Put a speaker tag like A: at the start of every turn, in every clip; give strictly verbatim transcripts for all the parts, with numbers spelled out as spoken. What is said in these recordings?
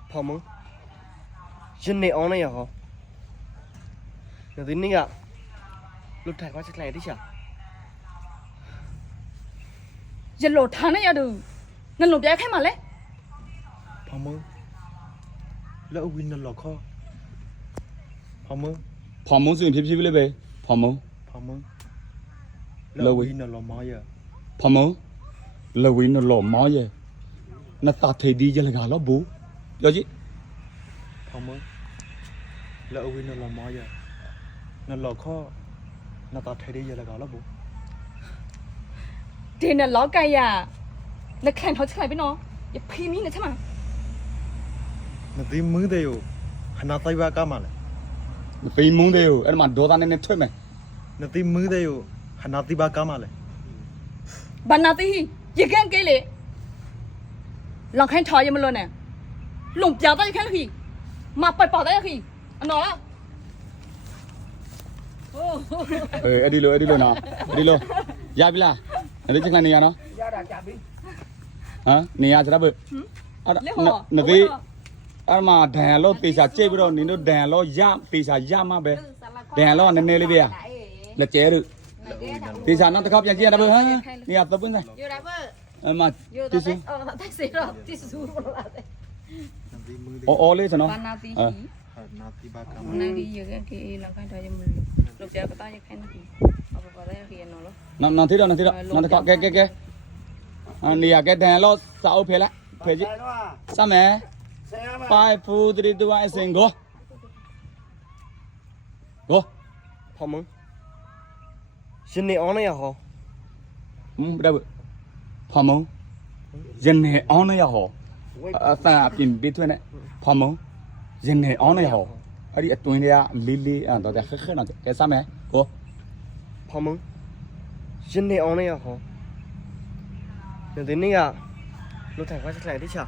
A: phò mông dân này on này hả giờ tính đi ạ lúc thải qua chắc này đi chả
B: dân lộ thằng này được nên lục giá khác mà lấy
A: phò mông lỡ win là lọ kho phò mông
C: ဖော်မုံဆိုရင်ဖြည်းဖြည်းလေးပဲဖော်မုံ
A: phò mông
C: Lỡ
A: lỡ
C: win.
A: win là lọ mò giờ
C: ဖော်မုံလဝင်းလောမောရဲ့နတာထေဒီရလကလောဘူးပြောကြည့်
A: phò mông lỡ win là lọ mò giờ là lọ kho là ta thấy đi giờ là gạo lắm bố
B: tiền là ló cây à là khen thôi chắc này biết nó ya phi mi này chứ mà
A: là tìm mướn đều hắn nào tay ba cá mà này
C: ဖေးမုံသေးကိုအဲ့မှာဒေါသနဲ့နဲ့ထွက်မယ်
A: là tìm mướn đều hắn nào tay ba cá mà này
B: bạn nào tí gì cái cái lệ lòng khen thôi vậy mà luôn nè lủng giáo tay khen gì mà bật bỏ tay gì anh nói á
C: အေးအဲ့ဒီလိုအဲ့ဒီလိုနော်အဲ့ဒီလိုရပြီလားအဲ့ဒီချက်ကနေရနော်
D: Ra đã chả biết.
C: ဟမ်နေရစရဘအဲ့
B: lấy họ
C: နသေးအဲ့မှာဒန်လောတေချာကြိတ်ပြီးတော့နင်တို့ဒန်လောရတေချာရမှာပဲဒန်လောနည်းနည်းလေးပဲလက်ကျဲတို့တေချာနောက်တစ်ခါပြန်ကြည့်ရတာပဲဟမ်နေရသပွန်းဆိုင်
E: Vô đây vợ.
C: အဲ့မှာ
E: Vô
C: တီ
E: ta
C: စု
E: tách. Ờ ta tách xí rồi. Tí xú rồi là thế.
A: là tìm mướn
C: အော်
A: đều
C: အော်လေးစနော်
B: bạn nào tí
C: Ờ.
B: gì
A: hắn nào tay ba cá mà
B: này đi giờ cái cái lòng khen thôi vậy mà lục giáo cái tay khen gì mà bỏ tay gì nó lo
C: နော်နော်သေးတော့နော်သေးတော့နောက်တစ်ခါကဲကဲကဲအာနေရကဲဒန်လောစာအုပ်ဖဲလိုက်ဖဲကြည့်
D: Đây nó à.
C: စမယ်
D: Xe mà.
C: five four three two one အစင်ကိုကို
A: phò mông dân này on này hả
C: ဟမ်ဘယ်တော့ဖော်မုံရင်နေအောင်နေရဟောအသာပြင်ပြီးထွန်းနေဖော်မုံရင်နေအောင်နေရဟောအဲ့ဒီအတွင်းတွေကလေးလေးအဲ့တော့ခက်ခက်နော်ကဲစမယ်ကို
A: phò mông dân này on này hả giờ tính đi ạ lúc thải qua chắc này đi chả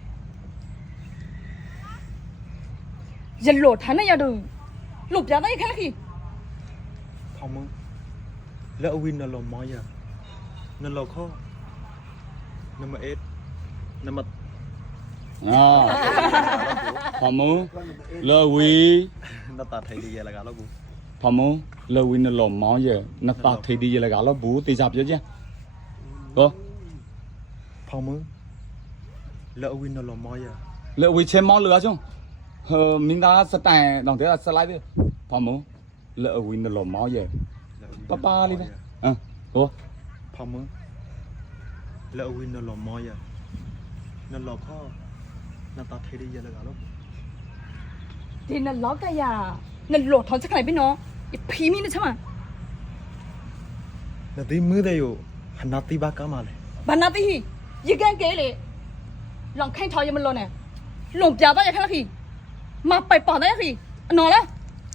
B: dân lộ thằng này được lục giáo tay khen gì
A: phò mông lỡ win là lọ mò giờ là lọ kho năm ít năm mà
C: အော်ဖော်မုံလော်ဝီ
A: nó ta thấy đi giờ là gạo lắm bố
C: ဖော်မုံလော်ဝီနော်လော်မောင်းရဲ့နှစ်ပါထေဒီရလကလောဘူးတေချာပြောချင်းကို
A: phò mông lỡ win là lọ mò giờ
C: လော်ဝီချေမောင်းလျာချုံဟိုမင်းသားစတိုင်တော့တဲ့ဆလိုက်ပြီဖော်မုံလော်ဝီနော်လော်မောင်းရဲ့
A: Lỡ win
C: ပ
A: là
C: ပ
A: lọ
C: လေး
A: mò
C: ပဲ
A: giờ.
C: ဟမ်ကို
A: phò mông lỡ win là lọ mò giờ nó lọ kho nó ta thấy đi giờ là gạo lắm
B: tiền là ló cây à nên lộ thôi chắc này biết nó ya phi mi này chứ mà
A: là tìm mướn đều hắn nào tay ba cá mà này
B: bạn nào tí gì cái cái lệ lòng khen thôi vậy mà luôn nè lủng giáo tay khen gì mà bật bỏ tay gì anh nói đó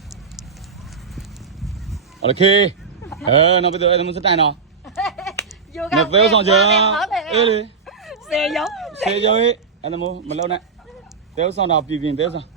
C: โอเคเออနော်ဘယ်လိုအဲ့ဒါမစတိုင်နော်
E: Vô
C: နေ
E: gặp
C: သေး
E: em,
C: ဆောင်ချ
E: có
C: င်
E: em hỏi về
C: အေး
E: em.
C: လေ
B: xe giống
C: ဆေးကြောရေးအဲ့ဒါမို့မလုံးနဲ့တဲဆောင်တော့ပြည်ပြင်တဲဆောင်